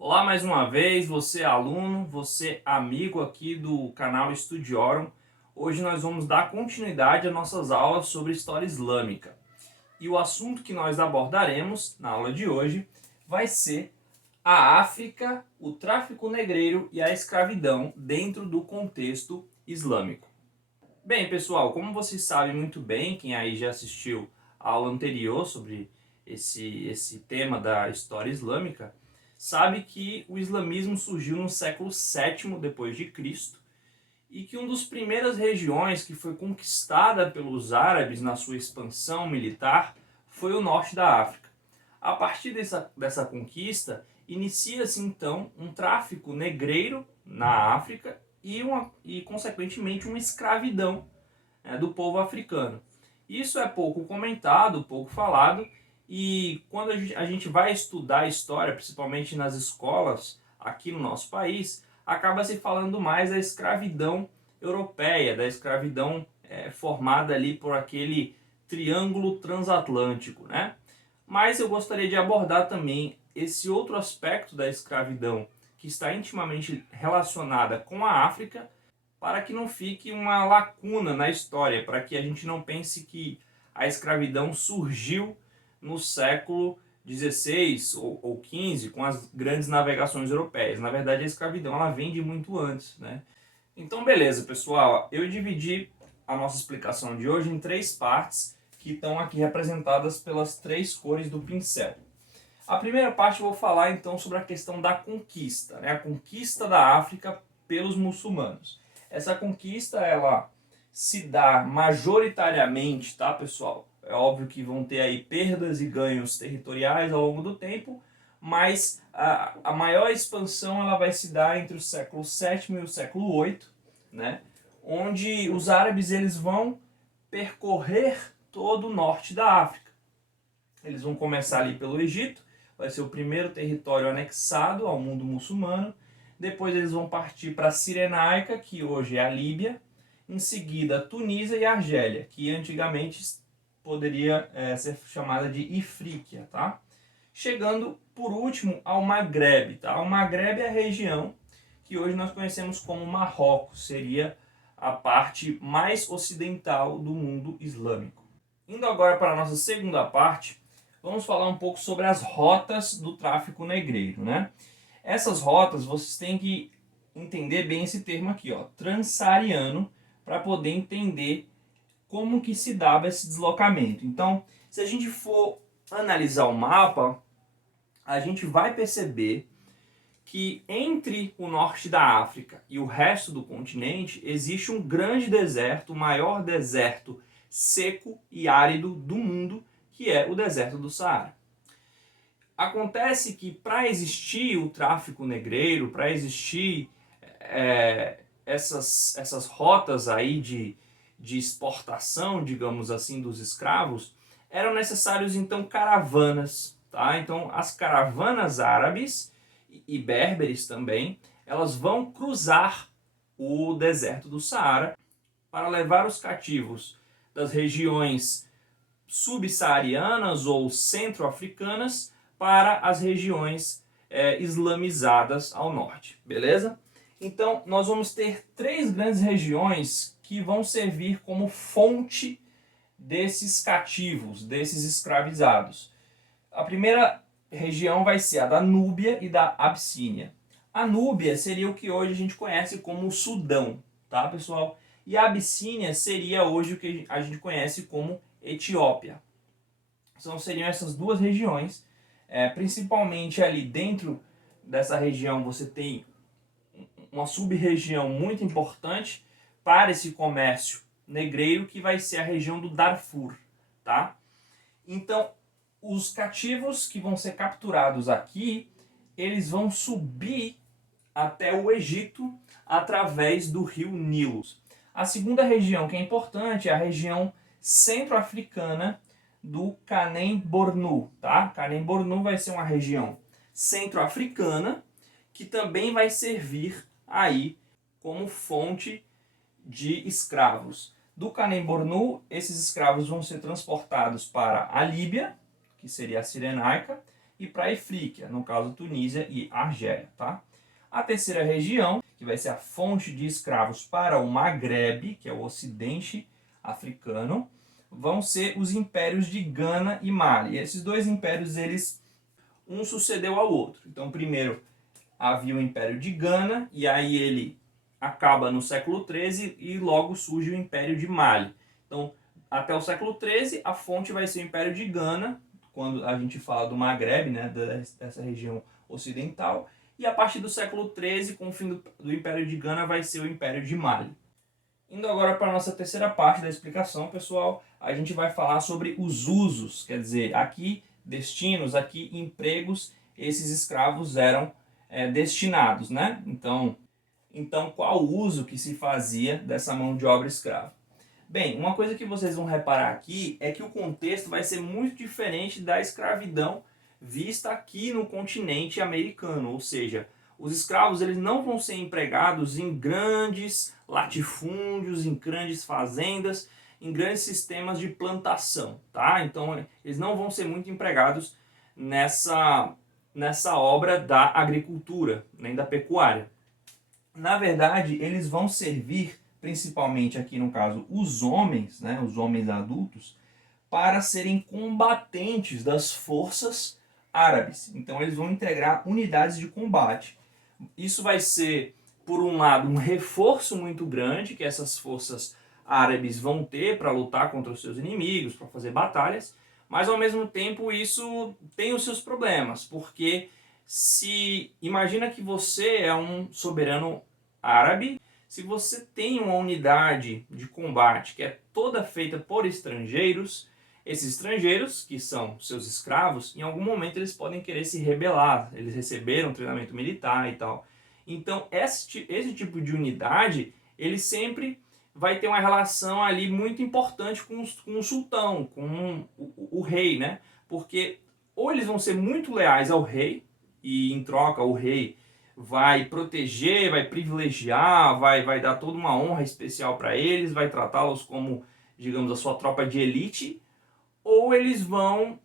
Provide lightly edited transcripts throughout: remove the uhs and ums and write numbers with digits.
Olá mais uma vez, você aluno, você amigo aqui do canal Studiorum. Hoje nós vamos dar continuidade às nossas aulas sobre história islâmica. E o assunto que nós abordaremos na aula de hoje vai ser a África, o tráfico negreiro e a escravidão dentro do contexto islâmico. Bem, pessoal, como vocês sabem muito bem, quem aí já assistiu a aula anterior sobre esse tema da história islâmica, sabe que o islamismo surgiu no século VII depois de Cristo e que uma das primeiras regiões que foi conquistada pelos árabes na sua expansão militar foi o norte da África. A partir dessa conquista, inicia-se então um tráfico negreiro na África e consequentemente, uma escravidão do povo africano. Isso é pouco comentado, pouco falado, e quando a gente vai estudar a história, principalmente nas escolas aqui no nosso país, acaba se falando mais da escravidão europeia, da escravidão formada ali por aquele triângulo transatlântico, né? Mas eu gostaria de abordar também esse outro aspecto da escravidão que está intimamente relacionada com a África, para que não fique uma lacuna na história, para que a gente não pense que a escravidão surgiu no século XVI ou XV, com as grandes navegações europeias. Na verdade, a escravidão ela vem de muito antes, né? Então, beleza, pessoal. Eu dividi a nossa explicação de hoje em três partes, que estão aqui representadas pelas três cores do pincel. A primeira parte eu vou falar então sobre a questão da conquista, né? A conquista da África pelos muçulmanos. Essa conquista ela se dá majoritariamente, tá, pessoal? É óbvio que vão ter aí perdas e ganhos territoriais ao longo do tempo, mas a maior expansão ela vai se dar entre o século VII e o século VIII, né? Onde os árabes eles vão percorrer todo o norte da África. Eles vão começar ali pelo Egito, vai ser o primeiro território anexado ao mundo muçulmano. Depois eles vão partir para a Cirenaica, que hoje é a Líbia. Em seguida, Tunísia e Argélia, que antigamente poderia ser chamada de Ifríquia, tá? Chegando, por último, ao Maghreb, tá? O Maghreb é a região que hoje nós conhecemos como Marrocos, seria a parte mais ocidental do mundo islâmico. Indo agora para a nossa segunda parte, vamos falar um pouco sobre as rotas do tráfico negreiro, né? Essas rotas, vocês têm que entender bem esse termo aqui, ó, transsaariano, para poder entender como que se dava esse deslocamento. Então, se a gente for analisar o mapa, a gente vai perceber que entre o norte da África e o resto do continente existe um grande deserto, o maior deserto seco e árido do mundo, que é o deserto do Saara. Acontece que para existir o tráfico negreiro, para existir essas rotas aí de exportação, digamos assim, dos escravos, eram necessários então caravanas, tá? Então as caravanas árabes e berberes também, elas vão cruzar o deserto do Saara para levar os cativos das regiões subsaarianas ou centro-africanas para as regiões islamizadas ao norte, beleza? Então, nós vamos ter três grandes regiões que vão servir como fonte desses cativos, desses escravizados. A primeira região vai ser a da Núbia e da Abissínia. A Núbia seria o que hoje a gente conhece como o Sudão, tá, pessoal? E a Abissínia seria hoje o que a gente conhece como Etiópia. Então seriam essas duas regiões, principalmente ali dentro dessa região você tem uma sub-região muito importante para esse comércio negreiro, que vai ser a região do Darfur, tá? Então, os cativos que vão ser capturados aqui, eles vão subir até o Egito através do rio Nilo. A segunda região que é importante é a região centro-africana do Kanem-Bornu, tá? Kanem-Bornu vai ser uma região centro-africana que também vai servir aí como fonte de escravos. Do Kanem-Bornu, esses escravos vão ser transportados para a Líbia, que seria a Cirenaica, e para a Ifríquia, no caso Tunísia e Argélia, tá? A terceira região, que vai ser a fonte de escravos para o Maghreb, que é o ocidente africano, vão ser os impérios de Gana e Mali. E esses dois impérios, eles um sucedeu ao outro. Então, primeiro havia o Império de Gana, e aí ele acaba no século XIII e logo surge o Império de Mali. Então, até o século XIII, a fonte vai ser o Império de Gana, quando a gente fala do Maghreb, né, dessa região ocidental, e a partir do século XIII, com o fim do Império de Gana, vai ser o Império de Mali. Indo agora para a nossa terceira parte da explicação, pessoal, a gente vai falar sobre os usos, quer dizer, aqui destinos, aqui empregos, esses escravos eram destinados, né? Então, qual o uso que se fazia dessa mão de obra escrava? Bem, uma coisa que vocês vão reparar aqui é que o contexto vai ser muito diferente da escravidão vista aqui no continente americano, ou seja, os escravos eles não vão ser empregados em grandes latifúndios, em grandes fazendas, em grandes sistemas de plantação, tá? Então eles não vão ser muito empregados nessa obra da agricultura, nem da pecuária. Na verdade, eles vão servir, principalmente aqui no caso, os homens, né, os homens adultos, para serem combatentes das forças árabes. Então eles vão integrar unidades de combate. Isso vai ser, por um lado, um reforço muito grande que essas forças árabes vão ter para lutar contra os seus inimigos, para fazer batalhas, mas ao mesmo tempo isso tem os seus problemas, porque se imagina que você é um soberano árabe, se você tem uma unidade de combate que é toda feita por estrangeiros, esses estrangeiros, que são seus escravos, em algum momento eles podem querer se rebelar, eles receberam treinamento militar e tal. Então esse tipo de unidade, ele sempre vai ter uma relação ali muito importante com o sultão, com o rei, né? Porque ou eles vão ser muito leais ao rei, e em troca o rei vai proteger, vai privilegiar, vai dar toda uma honra especial para eles, vai tratá-los como, digamos, a sua tropa de elite, ou eles vão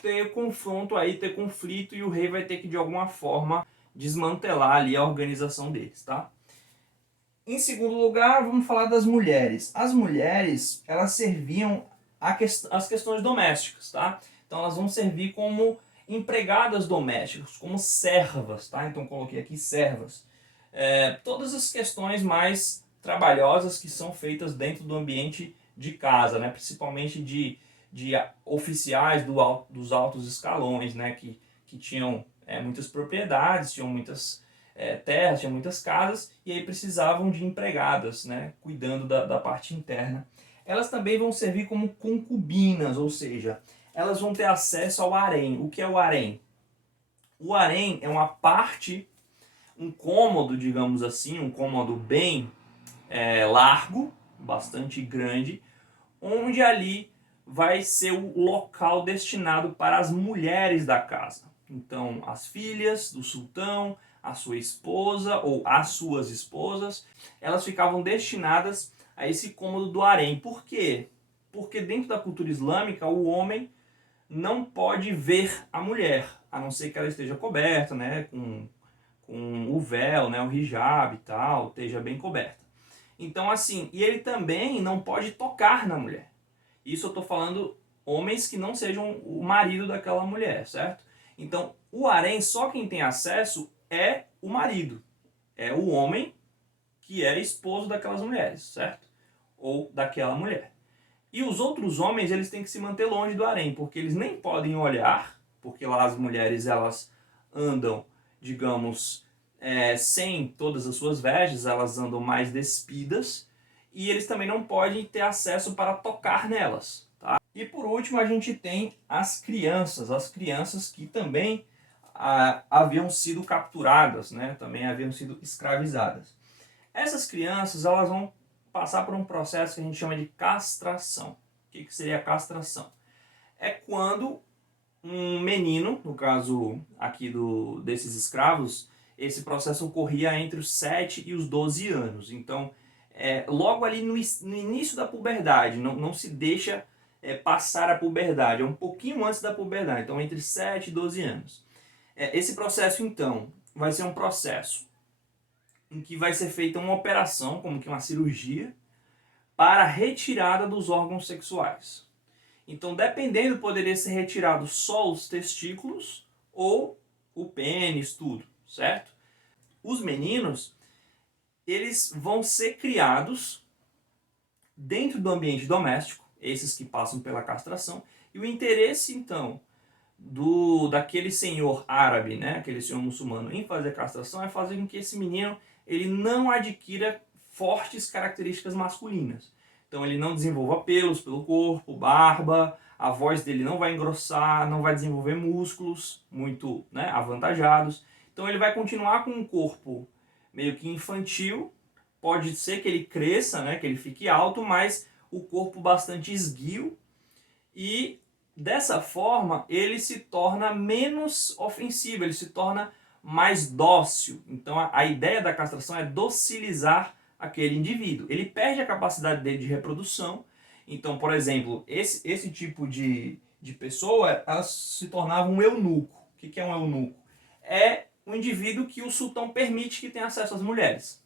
ter confronto aí, ter conflito, e o rei vai ter que de alguma forma desmantelar ali a organização deles, tá? Em segundo lugar, vamos falar das mulheres. As mulheres, elas serviam as questões domésticas, tá? Então elas vão servir como empregadas domésticas, como servas, tá? Então coloquei aqui servas. Todas as questões mais trabalhosas que são feitas dentro do ambiente de casa, né? Principalmente de oficiais dos altos escalões, né? Que tinham muitas propriedades, tinham muitas terras, tinham muitas casas, e aí precisavam de empregadas, né? Cuidando da parte interna. Elas também vão servir como concubinas, ou seja, elas vão ter acesso ao harém. O que é o harém? O harém é uma parte, um cômodo, digamos assim, um cômodo bem largo, bastante grande, onde ali vai ser o local destinado para as mulheres da casa. Então, as filhas do sultão, a sua esposa ou as suas esposas, elas ficavam destinadas a esse cômodo do harém. Por quê? Porque dentro da cultura islâmica, o homem não pode ver a mulher, a não ser que ela esteja coberta, né, com o véu, né, o hijab e tal, esteja bem coberta. Então, assim, e ele também não pode tocar na mulher. Isso eu estou falando homens que não sejam o marido daquela mulher, certo? Então, o harém, só quem tem acesso é o marido. É o homem que é esposo daquelas mulheres, certo? Ou daquela mulher. E os outros homens, eles têm que se manter longe do harém, porque eles nem podem olhar, porque lá as mulheres, elas andam, digamos, sem todas as suas vestes, elas andam mais despidas, e eles também não podem ter acesso para tocar nelas, tá? E por último a gente tem as crianças que também haviam sido capturadas, né? Também haviam sido escravizadas. Essas crianças, elas vão passar por um processo que a gente chama de castração. O que seria a castração? É quando um menino, no caso aqui desses escravos, esse processo ocorria entre os 7 e os 12 anos. Então, logo ali no início da puberdade, não se deixa passar a puberdade, é um pouquinho antes da puberdade, então entre 7 e 12 anos. Esse processo, então, vai ser um processo em que vai ser feita uma operação, como que uma cirurgia, para a retirada dos órgãos sexuais. Então, dependendo, poderia ser retirado só os testículos ou o pênis, tudo, certo? Os meninos, eles vão ser criados dentro do ambiente doméstico, esses que passam pela castração, e o interesse, então, daquele senhor árabe, né, aquele senhor muçulmano, em fazer castração é fazer com que esse menino ele não adquira fortes características masculinas. Então ele não desenvolva pelos pelo corpo, barba, a voz dele não vai engrossar, não vai desenvolver músculos muito, né, avantajados. Então ele vai continuar com um corpo meio que infantil, pode ser que ele cresça, né, que ele fique alto, mas o corpo bastante esguio, e dessa forma ele se torna menos ofensivo, ele se torna mais dócil. Então a ideia da castração é docilizar aquele indivíduo. Ele perde a capacidade dele de reprodução. Então, por exemplo, esse tipo de pessoa, ela se tornava um eunuco. O que é um eunuco? É um indivíduo que o sultão permite que tenha acesso às mulheres.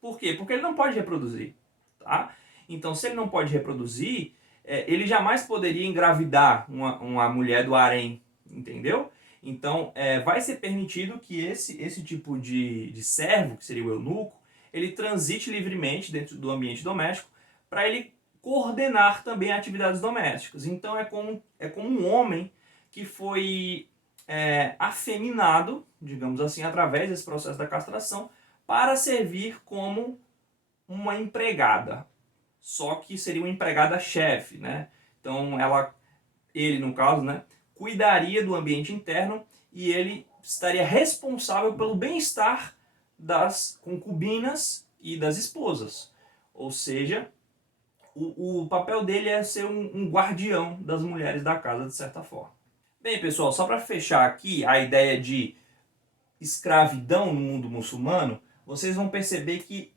Por quê? Porque ele não pode reproduzir. Tá? Então, se ele não pode reproduzir, ele jamais poderia engravidar uma mulher do harém, entendeu? Então, vai ser permitido que esse tipo de servo, que seria o eunuco, ele transite livremente dentro do ambiente doméstico para ele coordenar também atividades domésticas. Então, é como um homem que foi afeminado, digamos assim, através desse processo da castração, para servir como uma empregada. Só que seria uma empregada-chefe, né? Então, ele, no caso, né, cuidaria do ambiente interno e ele estaria responsável pelo bem-estar das concubinas e das esposas. Ou seja, o papel dele é ser um guardião das mulheres da casa, de certa forma. Bem, pessoal, só para fechar aqui a ideia de escravidão no mundo muçulmano, vocês vão perceber que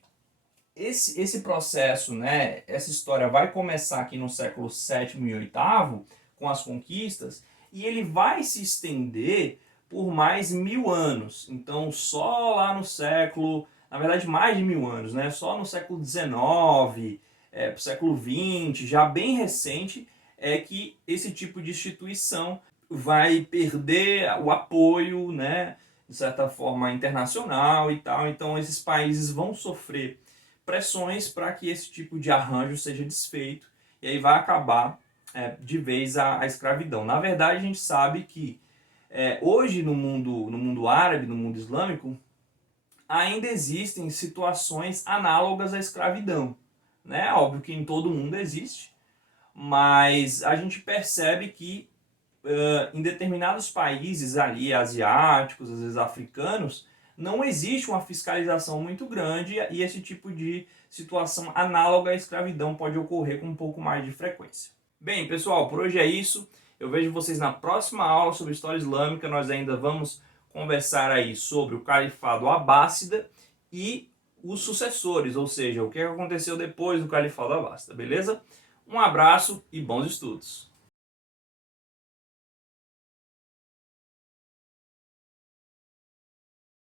esse processo, né, essa história vai começar aqui no século VII e VIII, com as conquistas, e ele vai se estender por mais 1000 anos. Então, só lá no século, na verdade, mais de 1000 anos, né? Só no século XIX, pro século XX, já bem recente, é que esse tipo de instituição vai perder o apoio, né, de certa forma, internacional e tal. Então, esses países vão sofrer pressões para que esse tipo de arranjo seja desfeito, e aí vai acabar de vez a escravidão. Na verdade, a gente sabe que hoje no mundo árabe, no mundo islâmico, ainda existem situações análogas à escravidão. Né? Óbvio que em todo mundo existe, mas a gente percebe que em determinados países ali, asiáticos, às vezes africanos, não existe uma fiscalização muito grande e esse tipo de situação análoga à escravidão pode ocorrer com um pouco mais de frequência. Bem, pessoal, por hoje é isso. Eu vejo vocês na próxima aula sobre história islâmica. Nós ainda vamos conversar aí sobre o califado abássida e os sucessores, ou seja, o que aconteceu depois do califado abássida, beleza? Um abraço e bons estudos!